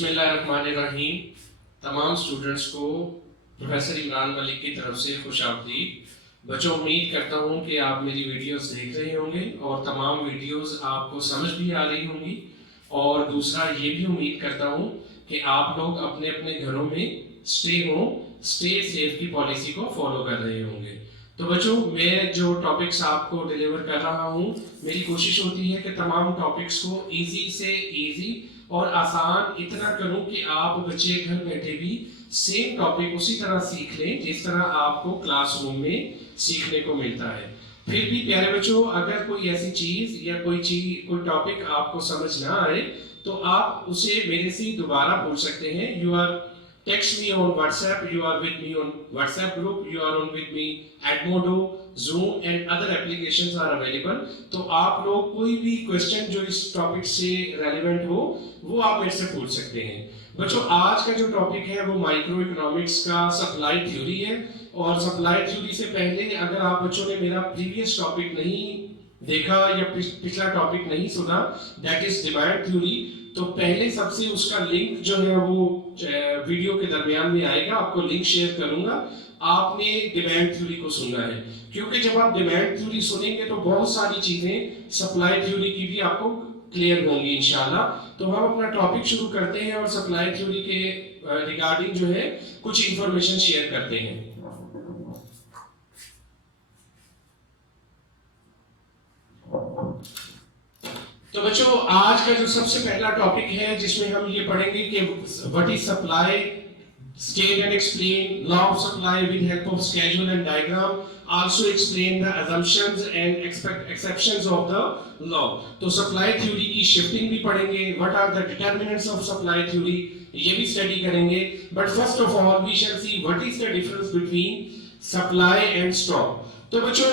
बिस्मिल्लाहिर्रहमानिर्रहीम। तमाम स्टूडेंट्स को प्रोफेसर इमरान मलिक की तरफ से खुशामदीद। बच्चों, उम्मीद करता हूँ कि आप मेरी वीडियोस देख रहे होंगे और तमाम वीडियोस आपको समझ भी आ रही होंगी। और दूसरा ये भी उम्मीद करता हूँ कि आप लोग अपने अपने घरों में स्टे सेफ की पॉलिसी को फॉलो कर रहे होंगे। तो बच्चों, मैं जो टॉपिक्स आपको डिलीवर कर रहा हूँ, मेरी कोशिश होती है कि तमाम टॉपिक्स को इजी से इजी और आसान इतना करूं कि आप बच्चे घर बैठे भी सेम टॉपिक उसी तरह सीख लें जिस तरह आपको क्लासरूम में सीखने को मिलता है। फिर भी प्यारे बच्चों, अगर कोई ऐसी चीज या कोई टॉपिक आपको समझ ना आए तो आप उसे मेरे से दोबारा पूछ सकते हैं। You are text me on WhatsApp, you are with me on WhatsApp group, you are on with me Edmodo, Zoom and other applications are available। तो आप लोग कोई भी क्वेश्चन जो इस टॉपिक से रेलेवेंट हो वो आप मेरे से पूछ सकते हैं। बच्चों, आज का जो टॉपिक है वो माइक्रो इकोनॉमिक्स का सप्लाई थ्योरी है। और सप्लाई थ्योरी से पहले अगर आप बच्चों ने मेरा प्रीवियस टॉपिक नहीं देखा या पिछला टॉपिक नहीं सुना, दैट इज डिमांड थ्योरी, तो पहले सबसे उसका लिंक जो है वो वीडियो के दरमियान में आएगा। आपको लिंक शेयर करूंगा। आपने डिमांड थ्योरी को सुनना है, क्योंकि जब आप डिमांड थ्योरी सुनेंगे तो बहुत सारी चीजें सप्लाई थ्योरी की भी आपको क्लियर होंगी इंशाल्लाह। तो हम अपना टॉपिक शुरू करते हैं और सप्लाई थ्योरी के रिगार्डिंग जो है कुछ इंफॉर्मेशन शेयर करते हैं। तो बच्चों, आज का जो सबसे पहला टॉपिक है जिसमें हम ये पढ़ेंगे कि what is supply, state and explain law of supply with help of schedule and diagram, also explain the assumptions and exceptions of the law. तो सप्लाई थ्योरी की शिफ्टिंग भी पढ़ेंगे, what are the determinants of supply theory, ये भी study करेंगे। But first of all we shall see what is the difference between supply and stock. तो बच्चों,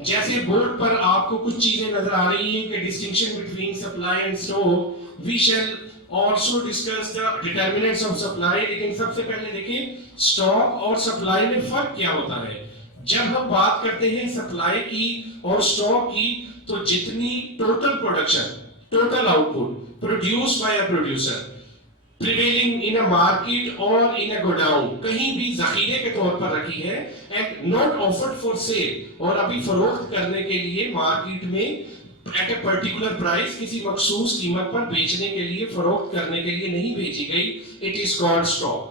जैसे बोर्ड पर आपको कुछ चीजें नजर आ रही हैं कि distinction between supply and stock, we shall also discuss the determinants of supply. लेकिन सबसे पहले देखिए स्टॉक और सप्लाई में फर्क क्या होता है। जब हम बात करते हैं सप्लाई की और स्टॉक की, तो जितनी total production, total output produced by a producer prevailing in a market और इन अ गोडाउन, कहीं भी जखीरे के तौर पर रखी है and not offered for sale, और अभी फरोख्त करने के लिए मार्केट में एट ए पर्टिकुलर प्राइस, किसी मखसूस कीमत पर बेचने के लिए, फरोख्त करने के लिए नहीं बेची गई, इट इज कॉल्ड स्टॉक।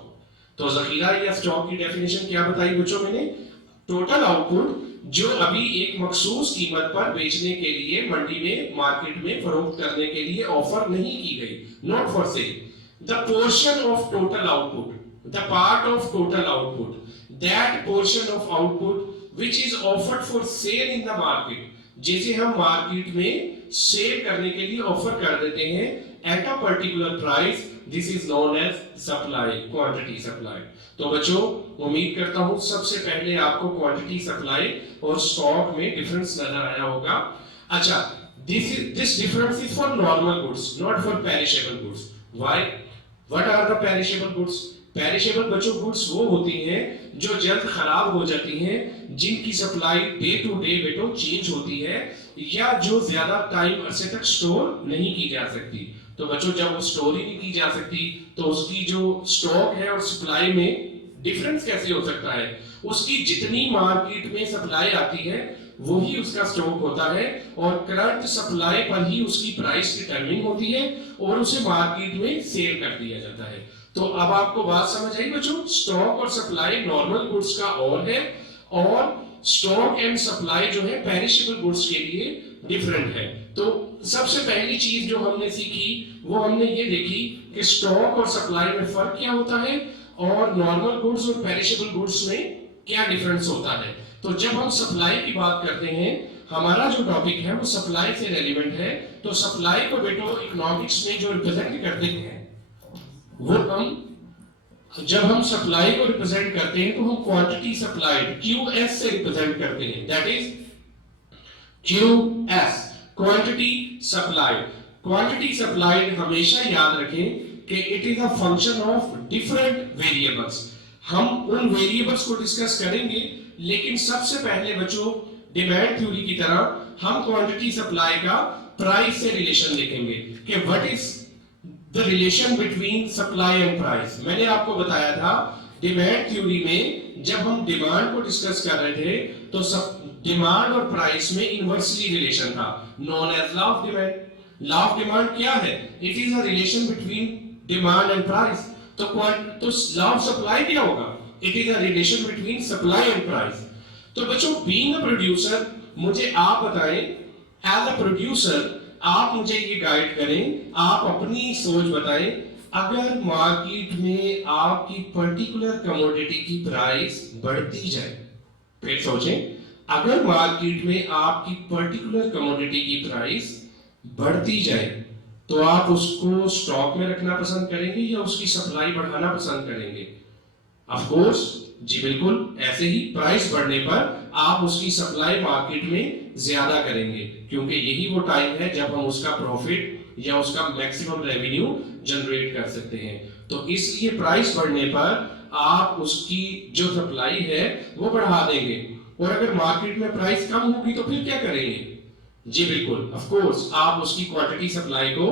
तो जखीरा या स्टॉक की डेफिनेशन क्या बताई बच्चों मैंने? टोटल आउटपुट जो अभी एक मखसूस कीमत पर बेचने के लिए मंडी में, मार्केट में फरोख्त करने के लिए ऑफर नहीं की गई, not for sale. The portion of total output, the part of total output, that portion of output which is offered for sale in the market, जिसे हम मार्केट में सेल करने के लिए ऑफर कर देते हैं at a particular price, this is known as supply, quantity supply। तो बच्चों, उम्मीद करता हूं सबसे पहले आपको क्वांटिटी सप्लाई और स्टॉक में डिफरेंस नजर आया होगा। अच्छा, this difference is for normal goods, not for perishable goods। Why? What are the perishable goods? Perishable बच्चों गुड्स वो होती हैं जो जल्द खराब हो जाती हैं, जिनकी सप्लाई डे टू डे बेटो चेंज होती है, या जो ज्यादा टाइम अरसे तक स्टोर नहीं की जा सकती। तो बच्चों, जब वो स्टोर ही नहीं की जा सकती तो उसकी जो स्टॉक है और सप्लाई में डिफरेंस कैसे हो सकता है? उसकी जितनी मार्केट में सप्लाई आती है वही उसका स्टॉक होता है, और करंट सप्लाई पर ही उसकी प्राइस डिटरमिन होती है और उसे मार्केट में सेल कर दिया जाता है। तो अब आपको बात समझ आई बच्चों? स्टॉक और सप्लाई नॉर्मल गुड्स का और है, और स्टॉक एंड सप्लाई जो है पेरिशेबल गुड्स के लिए डिफरेंट है। तो सबसे पहली चीज जो हमने सीखी वो हमने ये देखी कि स्टॉक और सप्लाई में फर्क क्या होता है, और नॉर्मल गुड्स और पेरिशेबल गुड्स में क्या डिफरेंस होता है। तो जब हम सप्लाई की बात करते हैं, हमारा जो टॉपिक है वो सप्लाई से रेलेवेंट है। तो सप्लाई को बेटो इकोनॉमिक्स में जो रिप्रेजेंट करते हैं वो जब हम सप्लाई को रिप्रेजेंट करते हैं तो हम क्वांटिटी सप्लाइड QS से रिप्रेजेंट करते हैं, that is QS, quantity supplied. Quantity supplied हमेशा याद रखें कि it is a function of different variables. हम उन वेरिएबल्स को डिस्कस करेंगे, लेकिन सबसे पहले बच्चों डिमांड थ्योरी की तरह हम क्वांटिटी सप्लाई का प्राइस से रिलेशन देखेंगे कि what is the relation between supply and price. मैंने आपको बताया था डिमांड थ्योरी में जब हम डिमांड को डिस्कस कर रहे थे तो सब डिमांड और प्राइस में इनवर्सली रिलेशन था, known as law of demand. Law of demand क्या है? It is a relation between demand and price. तो लॉ ऑफ सप्लाई क्या होगा? It is a relation between supply and price. तो बच्चों, बीइंग अ प्रोड्यूसर, मुझे आप बताएं, एज अ प्रोड्यूसर आप मुझे ये गाइड करें, आप अपनी सोच बताएं, अगर मार्केट में आपकी पर्टिकुलर कमोडिटी की प्राइस बढ़ती जाए, फिर सोचें, अगर मार्केट में आपकी पर्टिकुलर कमोडिटी की प्राइस बढ़ती जाए तो आप उसको स्टॉक में रखना पसंद करेंगे या उसकी सप्लाई बढ़ाना पसंद करेंगे? ऑफ कोर्स, जी बिल्कुल, ऐसे ही प्राइस बढ़ने पर आप उसकी सप्लाई मार्केट में ज्यादा करेंगे, क्योंकि यही वो टाइम है जब हम उसका प्रॉफिट या उसका मैक्सिमम रेवेन्यू जनरेट कर सकते हैं। तो इसलिए प्राइस बढ़ने पर आप उसकी जो सप्लाई है वो बढ़ा देंगे, और अगर मार्केट में प्राइस कम होगी तो फिर क्या करेंगे? जी बिल्कुल, ऑफ कोर्स, आप उसकी क्वांटिटी सप्लाई को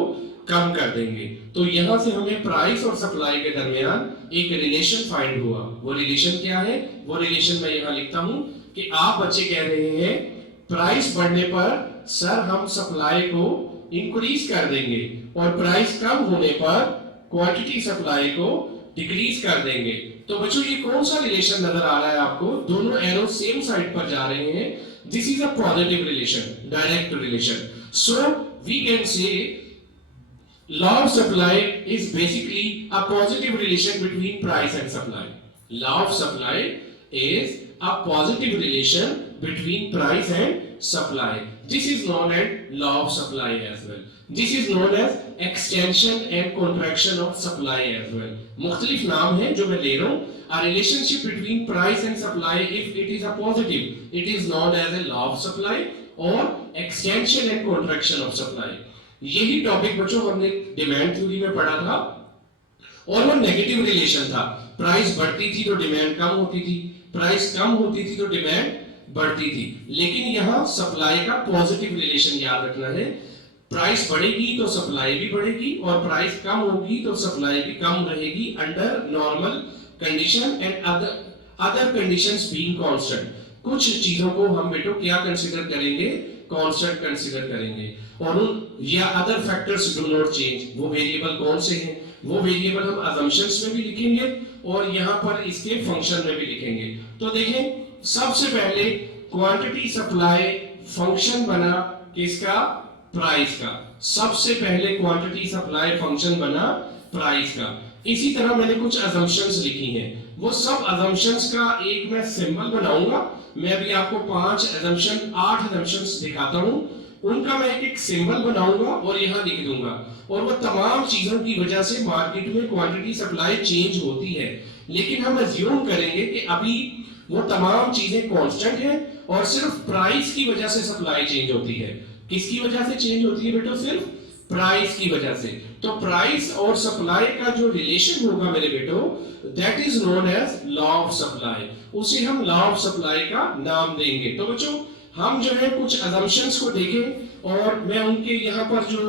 कम कर देंगे। तो यहां से हमें प्राइस और सप्लाई के दरमियान एक रिलेशन फाइंड हुआ। वो रिलेशन क्या है? वो रिलेशन मैं यहां लिखता हूं कि आप बच्चे कह रहे हैं प्राइस बढ़ने पर सर हम सप्लाई को इंक्रीज कर देंगे, और प्राइस कम होने पर क्वांटिटी सप्लाई को डिक्रीज कर देंगे। तो बच्चों, ये कौन सा रिलेशन नजर आ रहा है आपको? दोनों एरो सेम साइड पर जा रहे हैं। This is a positive relation, direct relation. So we can say law of supply is basically a positive relation between price and supply. Law of supply is a positive relation between price and supply. This is known as law of supply as well. This is known as extension and contraction of supply as well. मुख्तलिफ नाम है जो मैं ले रहा हूँ। A relationship between price and supply, if it is a positive, it is known as a law of supply or extension and contraction of supply. यही topic बच्चों हमने डिमांड थ्योरी में पढ़ा था, और वो नेगेटिव रिलेशन था। प्राइस बढ़ती थी तो डिमांड कम होती थी, प्राइस कम होती थी तो डिमांड बढ़ती थी। लेकिन यहाँ सप्लाई का पॉजिटिव रिलेशन याद रखना है। प्राइस बढ़ेगी तो सप्लाई भी बढ़ेगी, और प्राइस कम होगी तो सप्लाई भी कम रहेगी under normal condition and other conditions being constant. कुछ चीजों को हम बेटो क्या कंसीडर करेंगे? कांस्टेंट कंसीडर करेंगे, और उन या other factors do not change. वो वेरिएबल कौन से हैं? वो वेरिएबल हम असम्पशंस में भी लिखेंगे और यहाँ पर इसके फंक्शन में भी लिखेंगे। तो देखें, सबसे पहले क्वांटिटी सप्लाई फंक्शन बना किसका? प्राइस का। सबसे पहले क्वांटिटी सप्लाई फंक्शन बना प्राइस का। इसी तरह मैंने कुछ असम्पशंस लिखी हैं, वो सब असम्पशंस का एक मैं सिंबल बनाऊंगा। मैं अभी आपको 8 असम्पशंस दिखाता हूं, उनका मैं एक सिंबल बनाऊंगा और यहां लिख दूंगा, और वो तमाम चीजों की वजह से मार्केट में क्वांटिटी सप्लाई चेंज होती है। लेकिन हम अज्यूम करेंगे कि अभी वो तमाम चीजें कांस्टेंट हैं और सिर्फ प्राइस की वजह से सप्लाई चेंज होती है। किसकी वजह से चेंज होती है बेटो? सिर्फ प्राइस की वजह से। तो प्राइस और सप्लाई का जो रिलेशन होगा मेरे बेटो, that is known as law of supply. उसे हम लॉ ऑफ सप्लाई का नाम देंगे। तो बच्चों, हम जो है कुछ असम्पशंस को देखें, और मैं उनके यहाँ पर जो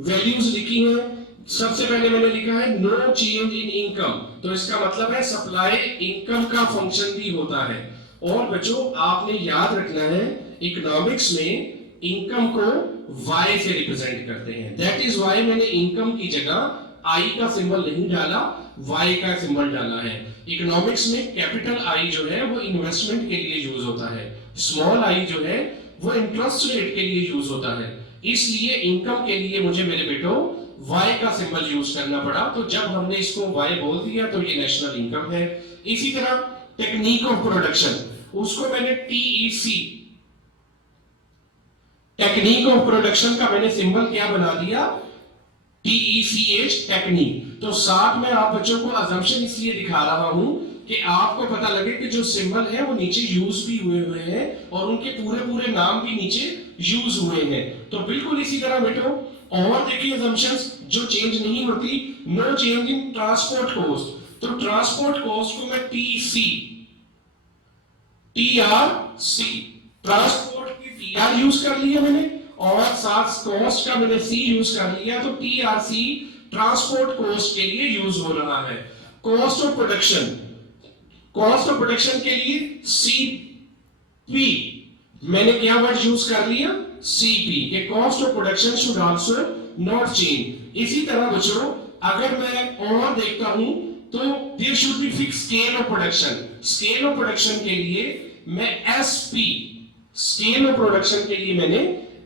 वैल्यूज लिखी हैं, सबसे पहले मैंने लिखा है नो चेंज इन इनकम। तो इसका मतलब है सप्लाई इनकम का फंक्शन भी होता है। और बच्चों, आपने याद रखना है इकोनॉमिक्स में इनकम को y से रिप्रेजेंट करते हैं। दैट इज वाई मैंने इनकम की जगह I का सिंबल नहीं डाला, Y का सिंबल डाला है। इकोनॉमिक्स में कैपिटल I जो है वो इन्वेस्टमेंट के लिए यूज होता है, स्मॉल I जो है वो इंटरेस्ट रेट के लिए यूज होता है। इसलिए इनकम के लिए मुझे मेरे बेटो Y का सिंबल यूज करना पड़ा। तो जब हमने इसको Y बोल दिया तो ये नेशनल इनकम है। इसी तरह टेक्निक ऑफ प्रोडक्शन, उसको मैंने TEC, टेक्निक ऑफ प्रोडक्शन का मैंने सिंबल क्या बना दिया? TECH, technique. तो साथ में आप बच्चों को असम्पशन इसलिए दिखा रहा हूं कि आपको पता लगे कि जो सिंबल है वो नीचे यूज भी हुए हैं और उनके पूरे नाम भी नीचे यूज हुए हैं। तो बिल्कुल इसी तरह बेटो और देखिए असम्पशंस जो चेंज नहीं होती, no change in transport cost. तो ट्रांसपोर्ट कॉस्ट को मैं TRC, ट्रांसपोर्ट की TR यूज कर लिया मैंने, और साथ कॉस्ट का मैंने C यूज कर लिया। तो TRC, ट्रांसपोर्ट कॉस्ट के लिए यूज हो रहा है। Cost of production, cost of production के लिए सीपी, मैंने क्या वर्ड यूज कर लिया, सीपी, के cost of production should also not change. इसी तरह बच्चों अगर मैं और देखता हूं तो there should be fix scale of production. Scale of production के लिए मैं एसपी, स्केल ऑफ प्रोडक्शन के लिए मैंने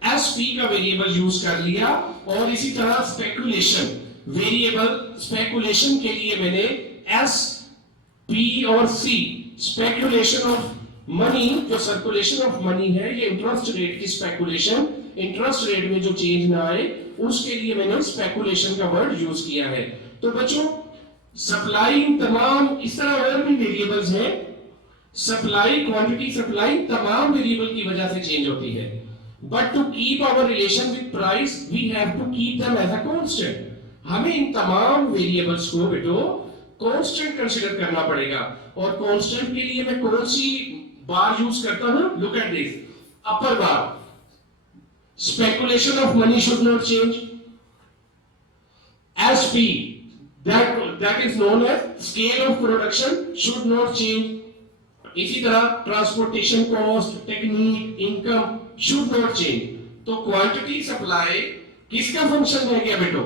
एसपी का वेरिएबल यूज कर लिया। और इसी तरह स्पेकुलेशन वेरिएबल, स्पेकुलेशन के लिए मैंने एस पी और सी, स्पेकुलेशन ऑफ मनी, जो सर्कुलेशन ऑफ मनी है, ये इंटरेस्ट रेट की स्पेकुलेशन, इंटरेस्ट रेट में जो चेंज ना आए उसके लिए मैंने स्पेकुलेशन का वर्ड यूज किया है। तो बच्चों सप्लाई तमाम इस तरह और भी वेरिएबल्स हैं, सप्लाई, क्वांटिटी सप्लाई तमाम वेरिएबल की वजह से चेंज होती है। But to keep our relation with price we have to keep them as a constant. हमें इन तमाम वेरिएबल्स को बेटो कांस्टेंट कंसीडर करना पड़ेगा। और कांस्टेंट के लिए मैं कौन सी बार यूज करता हूं, look at this, upper bar, speculation of money should not change, SP that is known as scale of production should not change। इसी तरह transportation cost, technique, income should not change. तो quantity supply किसका function रह गया बेटो,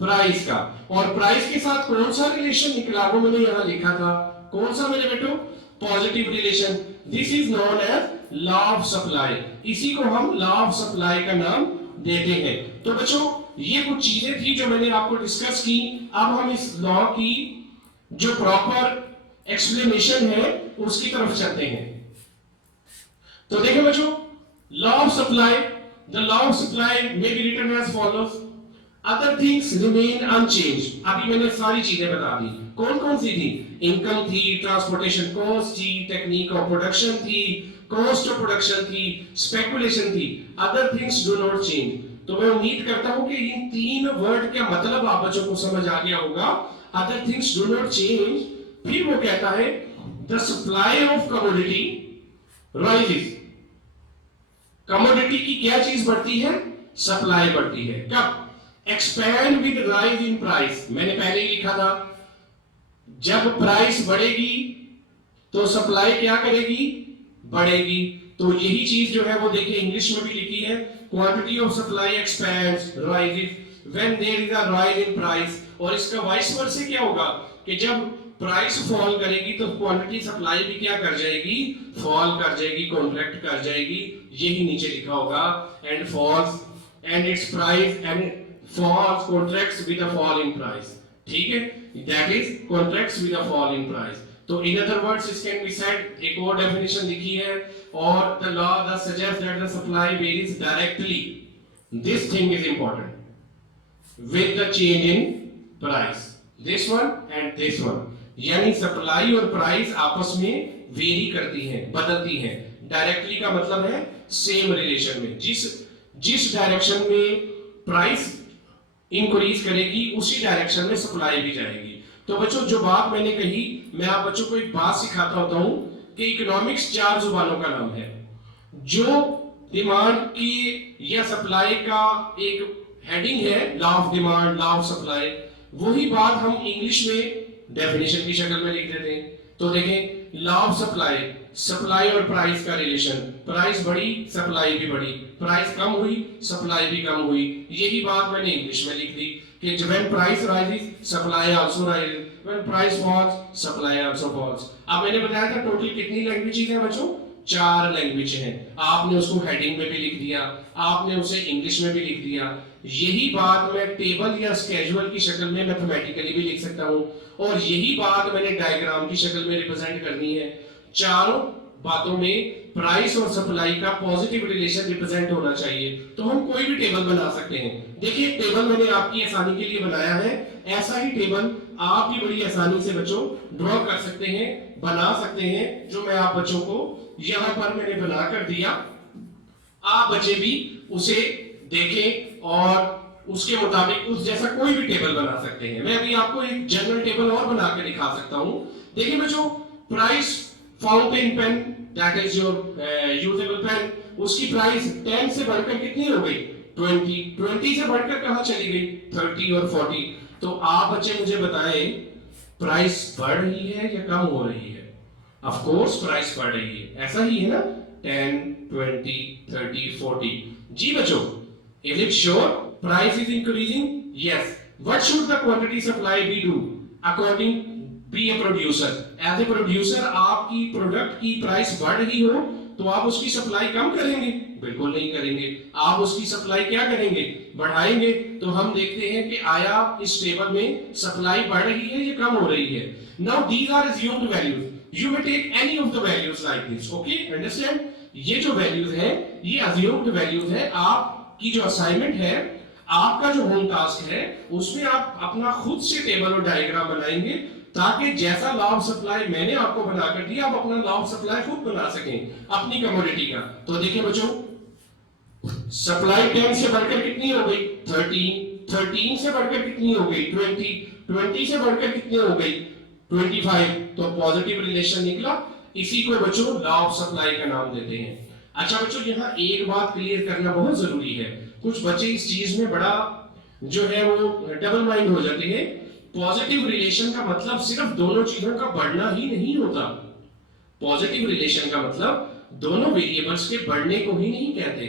price का। और price के साथ कौन सा रिलेशन निकला वो मैंने यहां लिखा था, कौन सा मेरे बेटो, positive relation. This is known as law of supply, इसी को हम लॉ ऑफ सप्लाई का नाम देते हैं। तो बच्चों ये कुछ चीजें थी जो मैंने आपको डिस्कस की। अब हम इस लॉ की जो प्रॉपर एक्सप्लेनेशन है उसकी तरफ चलते हैं। तो देखिए बच्चों, law of supply, the law of supply may be written as follows, other things remain unchanged. अभी मैंने सारी चीजें बता दी, कौन कौन सी थी, इनकम थी, ट्रांसपोर्टेशन कॉस्ट थी, टेक्निक ऑफ प्रोडक्शन थी, कॉस्ट ऑफ प्रोडक्शन थी, स्पेकुलेशन थी, other things do not change. तो मैं उम्मीद करता हूं कि इन तीन वर्ड का मतलब आप बच्चों को समझ आ गया होगा। Other things do not change, फिर वो कहता है the supply of commodity rises. Commodity की क्या चीज बढ़ती है, सप्लाई बढ़ती है। कब, expand with rise in price. मैंने पहले ही लिखा था जब प्राइस बढ़ेगी तो सप्लाई क्या करेगी, बढ़ेगी। तो यही चीज जो है वो देखिए इंग्लिश में भी लिखी है, quantity of supply expands rises when there is a rise in price. और इसका वाइस वर्सा क्या होगा कि जब प्राइस फॉल करेगी तो क्वांटिटी सप्लाई भी क्या कर जाएगी, फॉल कर जाएगी, कॉन्ट्रैक्ट कर जाएगी। यही नीचे लिखा होगा, and falls and its price and falls contracts with a fall in price. ठीक है, that is contracts with a fall in price. तो in other words it can be said, एक और डेफिनेशन लिखी है, और the law that suggest that the supply varies directly, this thing is important, with the change in price, this one and this one. यानी supply और price आपस में very करती हैं, बदलती हैं। डायरेक्टली का मतलब है सेम रिलेशन में, जिस डायरेक्शन में प्राइस इंक्रीज करेगी उसी डायरेक्शन में सप्लाई भी जाएगी। तो बच्चों जो बात मैंने कही, मैं आप बच्चों को एक बात सिखाता होता हूं कि इकोनॉमिक्स 4 जुबानों का नाम है। जो डिमांड की या सप्लाई का एक हेडिंग है, law of demand, law of supply, वही बात हम इंग्लिश में डेफिनेशन की शक्ल में लिख देते हैं। तो देखें, लॉ ऑफ सप्लाई, सप्लाई और प्राइस का रिलेशन, प्राइस बढ़ी सप्लाई भी बढ़ी, प्राइस कम हुई सप्लाई भी कम हुई। यही बात मैंने इंग्लिश में लिख दी कि when price rises supply also rises, when price falls supply also falls. अब मैंने बताया था टोटल कितनी लैंग्वेजेस हैं बच्चों, 4 लैंग्वेज हैं। आपने उसको हेडिंग में भी लिख दिया, आपने उसे इंग्लिश में भी लिख दिया। यही बात मैं टेबल या स्केड्यूल की शक्ल में मैथमेटिकली भी लिख सकता हूं, और यही बात मैंने डायग्राम की शक्ल में रिप्रेजेंट करनी है। चारों बातों में प्राइस और सप्लाई का पॉजिटिव रिलेशन रिप्रेजेंट होना चाहिए, तो हम कोई भी टेबल बना सकते हैं। देखिए टेबल मैंने आपकी आसानी के लिए बनाया है, ऐसा ही टेबल आप भी बड़ी आसानी से बच्चों ड्रॉ कर सकते हैं, बना सकते हैं, जो मैं आप बच्चों को यहां पर मैंने बना कर दिया। आप बच्चे भी उसे देखें और उसके मुताबिक उस जैसा कोई भी टेबल बना सकते हैं। मैं अभी आपको एक जनरल टेबल और बना के दिखा सकता हूं। देखिए बच्चों, price fountain pen, that is your usable pen, उसकी प्राइस 10 से बढ़कर कितनी हो गई, 20 से बढ़कर कहां चली गई 30 और 40। तो आप बच्चे मुझे बताएं प्राइस बढ़ रही है या कम हो रही है? ऑफ कोर्स प्राइस बढ़ रही है, ऐसा ही है ना? 10, 20, 30, 40। जी बच्चों, is it sure price is increasing? Yes. What should the quantity supply be do according be a producer? As a producer आपकी प्रोडक्ट की प्राइस बढ़ रही हो तो आप उसकी सप्लाई कम करेंगे? बिल्कुल नहीं करेंगे। आप उसकी सप्लाई क्या करेंगे? बढ़ाएंगे। तो हम देखते हैं कि आया इस टेबल में सप्लाई बढ़ रही है या कम हो रही है? Now these are assumed values, you may take any of the values like this. Okay, understand? ये जो वैल्यूज है ये अज्यूम्ड वैल्यूज है। आपकी जो असाइनमेंट है, आपका जो होम टास्क है, उसमें आप अपना खुद से टेबल और डायग्राम बनाएंगे ताकि जैसा लॉ ऑफ सप्लाई मैंने आपको बनाकर दिया आप अपना लॉ ऑफ सप्लाई खुद बना सकें अपनी कमोडिटी का। तो देखिए बच्चों, सप्लाई 10 से बढ़कर कितनी हो गई? 13। 13 से बढ़कर कितनी हो गई? 20। 20 से बढ़कर कितनी हो गई? 25। तो पॉजिटिव रिलेशन निकला। इसी को बच्चों लॉ ऑफ सप्लाई का नाम देते हैं। अच्छा बच्चों, यहाँ एक बात क्लियर करना बहुत जरूरी है। कुछ बच्चे इस चीज में बड़ा जो है वो डबल माइंड हो जाते हैं। पॉजिटिव रिलेशन का मतलब सिर्फ दोनों चीजों का बढ़ना ही नहीं होता। पॉजिटिव रिलेशन का मतलब दोनों वेरिएबल्स के बढ़ने को ही नहीं कहते।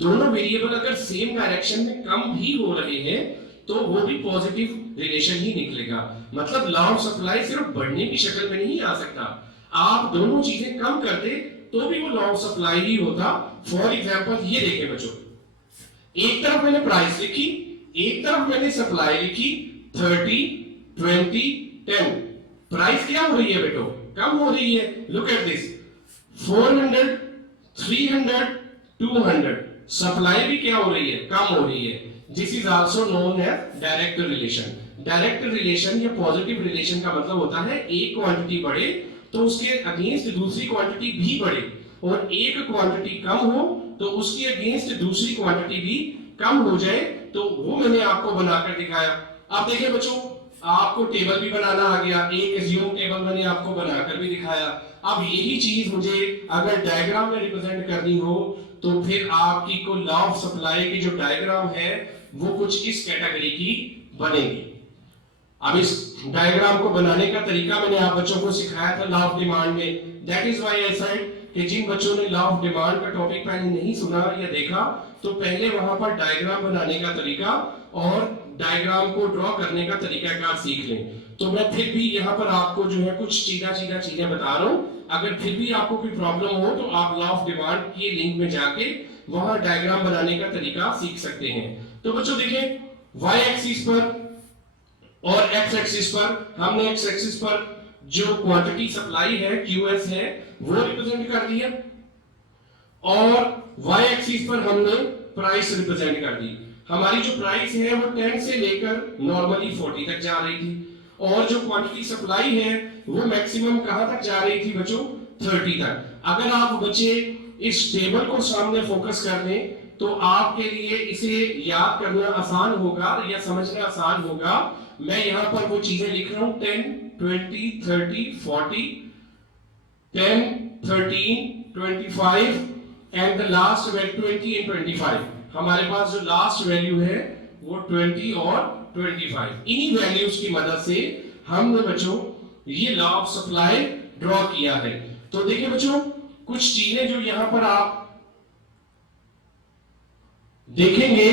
दोनों वेरिएबल अगर सेम डायरेक्शन में कम भी हो रहे हैं तो वो भी पॉजिटिव रिलेशन ही निकलेगा। मतलब लॉ ऑफ सप्लाई सिर्फ बढ़ने की शक्ल में नहीं आ सकता। आप दोनों चीजें कम कर दे तो भी वो लॉ ऑफ सप्लाई ही होता। फॉर एग्जांपल ये देखें बच्चों, एक तरफ मैंने प्राइस लिखी, एक तरफ मैंने सप्लाई लिखी 30, 20, 10। प्राइस क्या हो रही है बेटो? कम हो रही है। Look at this, 400, 300, 200। सप्लाई भी क्या हो रही है? कम हो रही है। This is also known as direct relation. Direct relation या पॉजिटिव रिलेशन का मतलब होता है एक क्वांटिटी बढ़े तो उसके अगेंस्ट दूसरी क्वांटिटी भी बढ़े, और एक क्वांटिटी कम हो तो उसके अगेंस्ट दूसरी क्वांटिटी भी कम हो जाए। तो वो मैंने आपको बनाकर दिखाया। अब देखिए बच्चों, आपको टेबल भी बनाना आ गया, एक एज्यूम टेबल मैंने आपको बनाकर भी दिखाया। अब यही चीज मुझे अगर डायग्राम में रिप्रेजेंट करनी हो तो फिर आपकी को लॉ ऑफ सप्लाई की जो डायग्राम है वो कुछ इस कैटेगरी की बनेगी। अब इस डायग्राम को बनाने का तरीका मैंने आप बच्चों को सिखाया था लॉ ऑफ डिमांड में। That is why I said कि जिन बच्चों ने लॉ ऑफ डिमांड का टॉपिक पहले नहीं सुना या देखा तो पहले वहां पर डायग्राम बनाने का तरीका और डायग्राम को ड्रॉ करने का तरीकाकार सीख लें। तो मैं फिर भी यहाँ पर आपको जो है कुछ सीधा चीजें बता रहा हूँ। अगर फिर भी आपको कोई प्रॉब्लम हो तो आप लॉ ऑफ डिमांड के लिंक में जाके वहां डायग्राम बनाने का तरीका सीख सकते हैं। तो बच्चों देखिए, वाई एक्सिस पर और एक्स एक्सिस पर हमने एक्स एक्सिस पर जो क्वांटिटी सप्लाई है क्यूएस है वो रिप्रेजेंट कर दिया, और वाई एक्सिस पर हमने प्राइस रिप्रेजेंट कर दी। हमारी जो प्राइस है वो 10 से लेकर नॉर्मली 40 तक जा रही थी, और जो क्वांटिटी सप्लाई है वो मैक्सिमम कहां तक जा रही थी बच्चों? 30 तक। अगर आप बच्चे इस टेबल को सामने फोकस कर लें तो आपके लिए इसे याद करना आसान होगा या समझना आसान होगा। मैं यहां पर वो चीजें लिख रहा हूं 10, 20, 30, 40, 10, 13, 25 and the last value 20 and 25। हमारे पास जो लास्ट वैल्यू है वो 20 और 25। इन्हीं वैल्यूज की मदद से हमने बच्चों ये लॉ ऑफ सप्लाई ड्रॉ किया है। तो देखिए बच्चों, कुछ चीजें जो यहां पर आप देखेंगे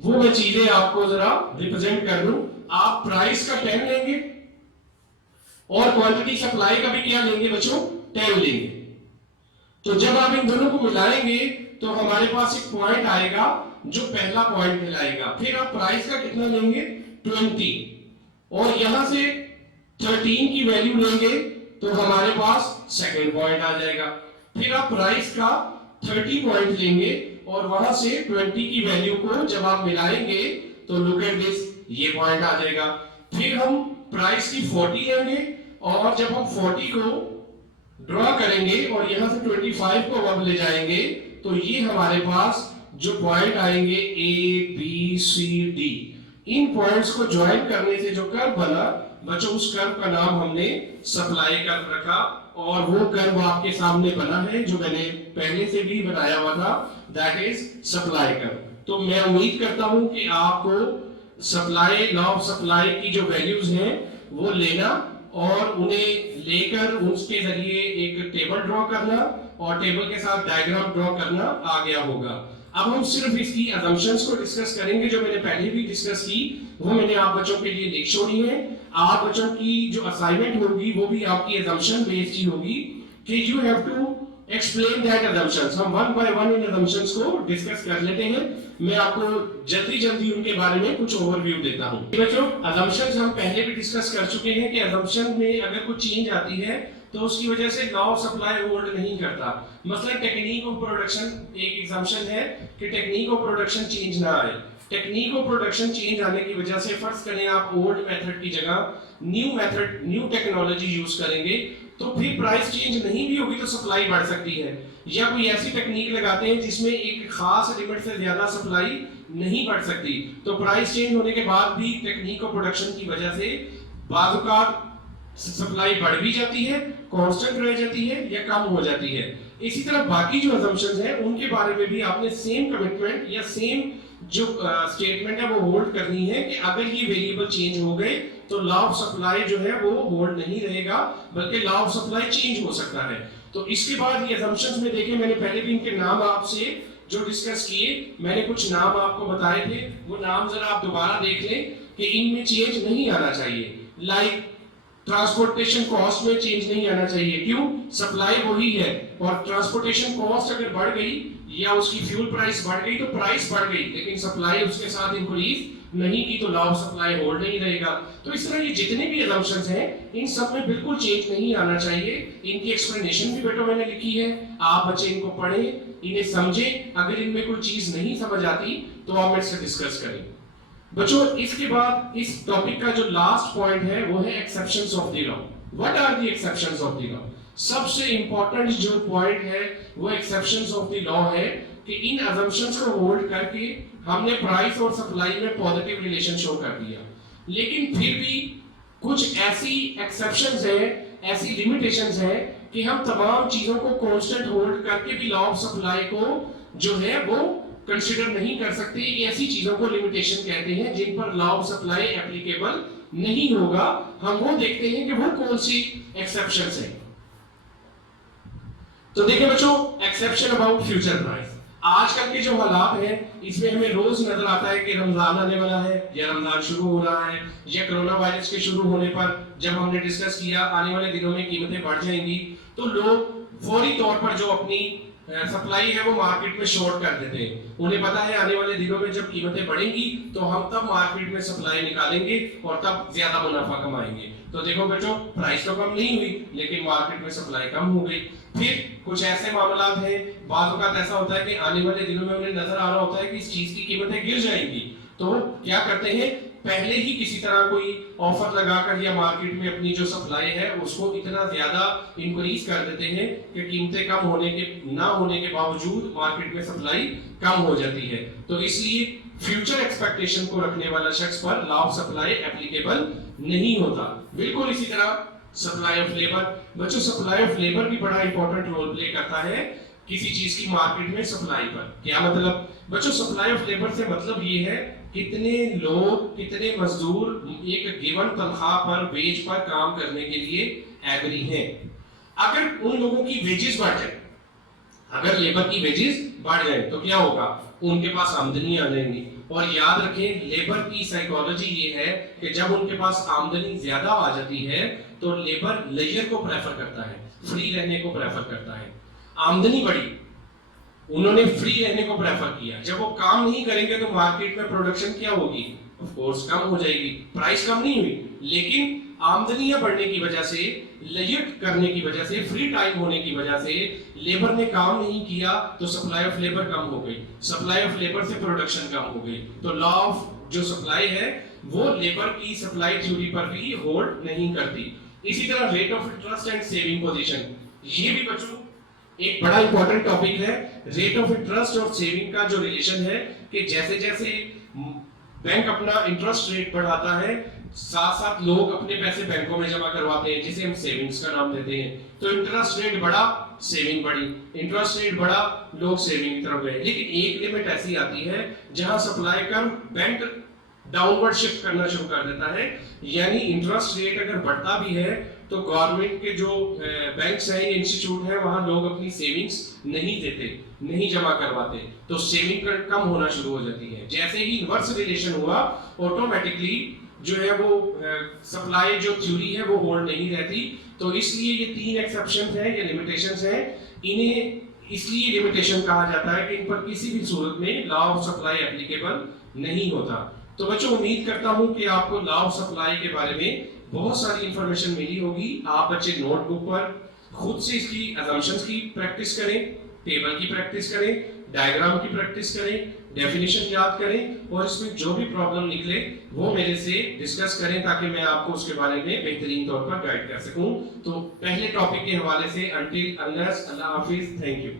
वो मैं चीजें आपको जरा रिप्रेजेंट कर दूं। आप प्राइस का 10 लेंगे और क्वांटिटी सप्लाई का भी क्या लेंगे बच्चों? 10 लेंगे। तो जब आप इन दोनों को मिलाएंगे तो हमारे पास एक पॉइंट आएगा जो पहला पॉइंट मिलाएगा। फिर आप प्राइस का कितना लेंगे? 20, और यहां से 13 की वैल्यू लेंगे तो हमारे पास सेकंड पॉइंट आ जाएगा। फिर आप प्राइस का 30 पॉइंट लेंगे और वहां से 20 की वैल्यू को जब आप मिलाएंगे तो लुक एट दिस, ये पॉइंट आ जाएगा। फिर हम प्राइस की 40 लेंगे और जब हम 40 को ड्रॉ करेंगे और यहां से 25 को अब ले जाएंगे तो ये हमारे पास जो पॉइंट आएंगे ए बी सी डी, इन पॉइंट्स को ज्वाइन करने से जो कर्व बना बच्चों, उस कर्व का नाम हमने सप्लाई कर्व रखा, और वो कर्व आपके सामने बना है जो मैंने पहले से भी बनाया हुआ था, दैट इज सप्लाई कर्व। तो मैं उम्मीद करता हूं कि आपको सप्लाई, लॉ ऑफ सप्लाई की जो वैल्यूज हैं वो लेना और उन्हें लेकर उसके जरिए एक टेबल ड्रॉ करना और टेबल के साथ डायग्राम ड्रॉ करना आ गया होगा। अब हम सिर्फ इसकी असम्पशंस को डिस्कस करेंगे जो मैंने पहले भी डिस्कस की, वो मैंने आप बच्चों के लिए लिख छोड़ी है। आप बच्चों की जो असाइनमेंट होगी वो भी आपकी असम्पशन बेस्ड ही होगी कि you have to explain that assumptions. हम वन बाय वन इन असम्पशंस को डिस्कस कर लेते हैं। मैं आपको जल्दी उनके बारे में कुछ ओवरव्यू देता हूं। बच्चों, असम्पशंस हम पहले भी डिस्कस कर चुके हैं कि असम्पशन में अगर कुछ चेंज आती है तो उसकी वजह से लॉ ऑफ सप्लाई होल्ड नहीं करता। मतलब टेक्निक ऑफ प्रोडक्शन एक एग्जाम्पशन है कि टेक्निक ऑफ प्रोडक्शन चेंज ना आए। टेक्निक ऑफ प्रोडक्शन चेंज आने की वजह से फर्ज करें आप ओल्ड मेथड की जगह new method, new technology use करेंगे तो फिर प्राइस चेंज नहीं भी होगी तो सप्लाई बढ़ सकती है। या कोई ऐसी टेक्निक लगाते हैं जिसमें एक खास लिमिट से ज्यादा सप्लाई नहीं बढ़ सकती, तो प्राइस चेंज होने के बाद भी टेक्निक ऑफ प्रोडक्शन की वजह से बाज़ सप्लाई बढ़ भी जाती है, कांस्टेंट रह जाती है या कम हो जाती है। इसी तरह बाकी जो असम्पशंस हैं उनके बारे में भी आपने सेम कमिटमेंट या सेम जो स्टेटमेंट है वो होल्ड करनी है कि अगर ये वेरिएबल चेंज हो गए तो लॉ ऑफ सप्लाई जो है वो होल्ड नहीं रहेगा, बल्कि लॉ ऑफ सप्लाई चेंज हो सकता है। तो इसके बाद ये असम्पशंस में देखें, मैंने पहले भी इनके नाम आपसे जो डिस्कस किए, मैंने कुछ नाम आपको बताए थे, वो नाम जरा आप दोबारा देख लें कि इनमें चेंज नहीं आना चाहिए। लाइक ट्रांसपोर्टेशन कॉस्ट में चेंज नहीं आना चाहिए। क्यों? सप्लाई वही है और ट्रांसपोर्टेशन कॉस्ट अगर बढ़ गई या उसकी फ्यूल प्राइस बढ़ गई तो प्राइस बढ़ गई, लेकिन सप्लाई उसके साथ इंक्रीज नहीं की तो लॉ ऑफ सप्लाई होल्ड नहीं रहेगा। तो इस तरह ये जितने भी असम्पशंस हैं इन सब में बिल्कुल चेंज नहीं आना चाहिए। इनकी एक्सप्लेनेशन भी बेटा मैंने लिखी है, आप बच्चे इनको पढ़ें, इन्हें समझें। अगर इनमें कोई चीज नहीं समझ आती तो आप मेरे से डिस्कस करें। बच्चों, इसके बाद इस टॉपिक का जो लास्ट पॉइंट है वो है exceptions of the law. What are the exceptions of the law? सबसे इंपॉर्टेंट जो पॉइंट है वो एक्सेप्शंस ऑफ द लॉ है कि इन असम्पशंस को होल्ड करके हमने प्राइस और सप्लाई में पॉजिटिव रिलेशन शो कर दिया, लेकिन फिर भी कुछ ऐसी एक्सेप्शंस है, ऐसी लिमिटेशंस है कि हम तमाम चीजों को कांस्टेंट होल्ड करके भी लॉ ऑफ सप्लाई को जो है वो कंसीडर नहीं कर सकते। ऐसी चीजों को लिमिटेशन कहते हैं जिन पर लॉ ऑफ सप्लाई एप्लीकेबल नहीं होगा। हम वो देखते हैं कि वो कौन सी एक्सेप्शंस है। तो देखिए बच्चों, एक्सेप्शन अबाउट फ्यूचर प्राइस। आजकल के जो हालात हैं इसमें हमें रोज नजर आता है कि रमजान आने वाला है या रमजान शुरू हो रहा है या कोरोना वायरस के शुरू होने पर जब हमने डिस्कस किया आने वाले दिनों में कीमतें बढ़ जाएंगी, तो लोग फौरी तौर पर जो अपनी सप्लाई है वो मार्केट में शॉर्ट कर देते हैं। उन्हें पता है आने वाले दिनों में जब कीमतें बढ़ेंगी तो हम तब मार्केट में सप्लाई निकालेंगे और तब ज्यादा मुनाफा कमाएंगे। तो देखो बच्चों, प्राइस तो कम नहीं हुई लेकिन मार्केट में सप्लाई कम हो गई। फिर कुछ ऐसे मामलात हैं, बाज़ औक़ात ऐसा होता है कि आने वाले दिनों में उन्हें नजर आ रहा होता है कि इस चीज की कीमतें गिर जाएंगी, तो क्या करते हैं, पहले ही किसी तरह कोई ऑफर लगाकर या मार्केट में अपनी जो सप्लाई है उसको इतना ज्यादा इंक्रीज कर देते हैं कि कीमतें कम होने के ना होने के बावजूद मार्केट में सप्लाई कम हो जाती है। तो इसलिए फ्यूचर एक्सपेक्टेशन को रखने वाला शख्स पर लॉ ऑफ सप्लाई एप्लीकेबल नहीं होता। बिल्कुल इसी तरह सप्लाई ऑफ लेबर। बच्चों, सप्लाई ऑफ लेबर भी बड़ा इंपॉर्टेंट रोल प्ले करता है किसी चीज की मार्केट में सप्लाई पर। क्या मतलब? बच्चों, सप्लाई ऑफ लेबर से मतलब ये है कितने लोग, कितने मजदूर एक गिवन तनख्वाह पर, वेज पर काम करने के लिए एग्री हैं। अगर उन लोगों की वेजेस बढ़ जाए, अगर लेबर की वेजेस बढ़ जाए तो क्या होगा, उनके पास आमदनी आ जाएंगी। और याद रखें, लेबर की साइकोलॉजी ये है कि जब उनके पास आमदनी ज्यादा आ जाती है तो लेबर लेजर को प्रेफर करता है, फ्री रहने को प्रेफर करता है। आमदनी बढ़ी, उन्होंने फ्री रहने को प्रेफर किया। जब वो काम नहीं करेंगे तो मार्केट में प्रोडक्शन क्या होगी, ऑफ कोर्स कम हो जाएगी। प्राइस कम नहीं हुई, लेकिन आमदनियां बढ़ने की वजह से, लेजर करने की वजह से, फ्री टाइम होने की वजह से लेबर ने काम नहीं किया तो सप्लाई ऑफ लेबर कम हो गई, सप्लाई ऑफ लेबर से प्रोडक्शन कम हो गई। तो लॉ ऑफ जो सप्लाई है वो लेबर की सप्लाई थ्योरी पर भी होल्ड नहीं करती। इसी तरह rate of interest and saving position, ये भी बच्चों एक बड़ा इंपॉर्टेंट टॉपिक है। रेट ऑफ इंटरेस्ट और सेविंग का जो रिलेशन है कि जैसे जैसे बैंक अपना इंटरेस्ट रेट बढ़ाता है साथ साथ लोग अपने पैसे बैंकों में जमा करवाते हैं, जिसे हम सेविंग्स का नाम देते हैं। तो इंटरेस्ट रेट बढ़ा, सेविंग बढ़ी, इंटरेस्ट रेट बढ़ा, लोग सेविंग की तरफ गए। लेकिन एक लिमिट ऐसी आती है जहां सप्लाई कम, बैंक डाउनवर्ड शिफ्ट करना शुरू कर देता है। यानी इंटरेस्ट रेट अगर बढ़ता भी है तो गवर्नमेंट के जो बैंक्स हैं, इंस्टीट्यूट हैं, वहां लोग अपनी सेविंग्स नहीं देते, नहीं जमा करवाते, तो सेविंग कम होना शुरू हो जाती है। जैसे ही इन्वर्स रिलेशन हुआ, ऑटोमेटिकली जो है वो सप्लाई जो थ्योरी है वो होल्ड नहीं रहती। तो इसलिए ये 3 एक्सेप्शन हैं या लिमिटेशंस हैं, इन्हें इसलिए लिमिटेशन कहा जाता है कि इन पर किसी भी सूरत में लॉ ऑफ सप्लाई एप्लीकेबल नहीं होता। तो बच्चों, उम्मीद करता हूं कि आपको लॉ ऑफ सप्लाई के बारे में बहुत सारी इंफॉर्मेशन मिली होगी। आप बच्चे नोटबुक पर खुद से इसकी असम्पशंस की प्रैक्टिस करें, टेबल की प्रैक्टिस करें, डायग्राम की प्रैक्टिस करें, डेफिनेशन याद करें, और इसमें जो भी प्रॉब्लम निकले वो मेरे से डिस्कस करें, ताकि मैं आपको उसके बारे में बेहतरीन तौर पर गाइड कर सकूं। तो पहले टॉपिक के हवाले से until unless, Allah Hafiz, thank you.